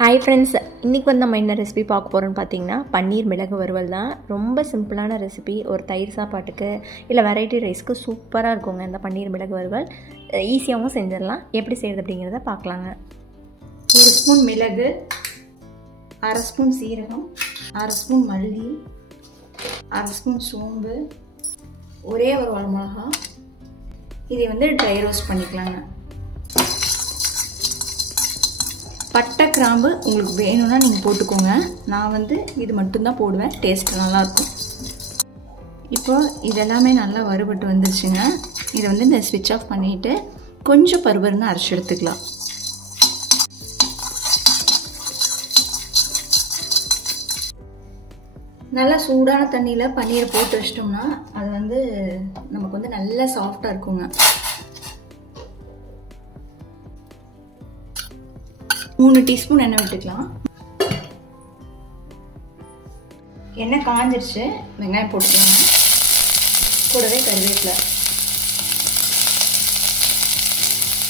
Hi friends, இன்றைக்கி வந்து நம்ம என்ன ரெசிபி பார்க்க போகிறோன்னு பார்த்தீங்கன்னா பன்னீர் மிளகு வறுவல் தான். ரொம்ப சிம்பிளான ரெசிபி. ஒரு தயிர் சாப்பாட்டுக்கு இல்லை வெரைட்டி ரைஸ்க்கு சூப்பராக இருக்குங்க இந்த பன்னீர் மிளகு வறுவல். ஈஸியாகவும் செஞ்சிடலாம். எப்படி செய்கிறது அப்படிங்கிறத பார்க்கலாங்க. 1 ஸ்பூன் மிளகு, 1/2 ஸ்பூன் சீரகம், 1/2 ஸ்பூன் மல்லி, 1/2 ஸ்பூன் சோம்பு, ஒரே ஒரு வரமிளகா. இதை வந்து ட்ரை ரோஸ்ட் பண்ணிக்கலாங்க. பட்டை கிராம்பு உங்களுக்கு வேணும்னா நீங்கள் போட்டுக்கோங்க. நான் வந்து இது மட்டும்தான் போடுவேன். டேஸ்ட் நல்லாயிருக்கும். இப்போ இதெல்லாமே நல்லா வறுபட்டு வந்துருச்சுங்க. இதை வந்து இந்த ஸ்விட்ச் ஆஃப் பண்ணிவிட்டு கொஞ்சம் பருபருன்னு அரைச்சி எடுத்துக்கலாம். நல்லா சூடான தண்ணியில் பன்னீரை போட்டு வச்சிட்டோம்னா அது வந்து நமக்கு வந்து நல்லா சாஃப்டாக இருக்குங்க. 3 டீஸ்பூன் எண்ணெய் விட்டுக்கலாம். எண்ணெய் காஞ்சிருச்சு. வெங்காயம் போட்டுக்கலாம். கூடவே கருவேப்பிலை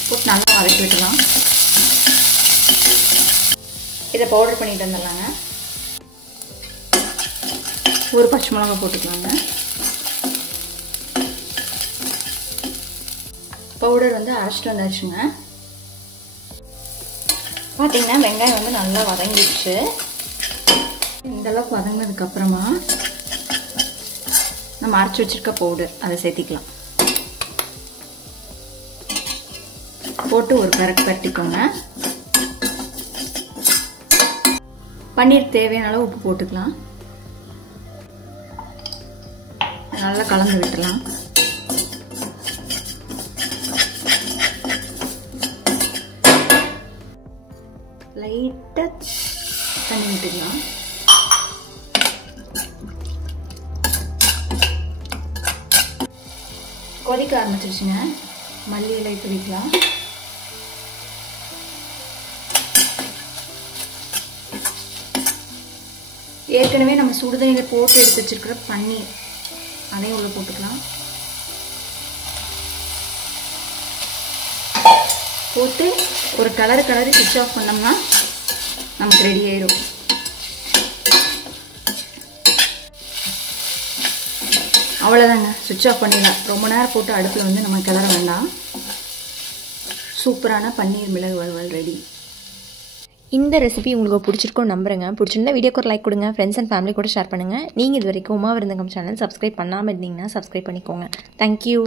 போட்டு நல்லா வதக்கி விட்டுலாம். இதை பவுடர் பண்ணிட்டு வந்துடலாங்க. ஒரு பச்சை மிளகாய் போட்டுக்கலாங்க. பவுடர் வந்து அரைச்சிட்டு வந்தாச்சுங்க. பார்த்தீங்கன்னா வெங்காயம் வந்து நல்லா வதங்கிடுச்சு. இந்த அளவுக்கு வதங்கினதுக்கப்புறமா நம்ம அரைச்சி வச்சிருக்க பவுடர் அதை சேர்த்திக்கலாம். போட்டு ஒரு பரட்டிக்கோங்க. பன்னீர் தேவையான அளவு உப்பு போட்டுக்கலாம். நல்லா கலந்து விட்டுலாம். லைட்டாக தண்ணி விட்டுக்கலாம். கொதிக்க ஆரம்பிச்சிருச்சுங்க. மல்லி இலை துவிக்கலாம். ஏற்கனவே நம்ம சுடுதண்ணியில் போட்டு எடுத்து வச்சிருக்கிற பன்னீர் அதையும் உள்ள போட்டுக்கலாம். போட்டு ஒரு கலரி ஸ்விட்ச் ஆஃப் பண்ணோம்னா நமக்கு ரெடி ஆயிடும். அவ்வளோதாங்க, ஸ்விட்ச் ஆஃப் பண்ணிடலாம். ரொம்ப நேரம் போட்டு அடுப்பில் வந்து நம்ம கிளற வேண்டாம். சூப்பரான பன்னீர் மிளகு வறுவல் ரெடி. இந்த ரெசிபி உங்களுக்கு பிடிச்சிருக்கோன்னு நம்புறேங்க. பிடிச்சிருந்தா வீடியோக்கு ஒரு லைக் கொடுங்க. ஃப்ரெண்ட்ஸ் அண்ட் ஃபேமிலி கூட ஷேர் பண்ணுங்கள். நீங்கள் இது வரைக்கும் உமா விருந்தகம் சேனல் சப்ஸ்கிரைப் பண்ணாமல் இருந்தீங்கன்னா சப்ஸ்கிரைப் பண்ணிக்கோங்க. தேங்க்யூ.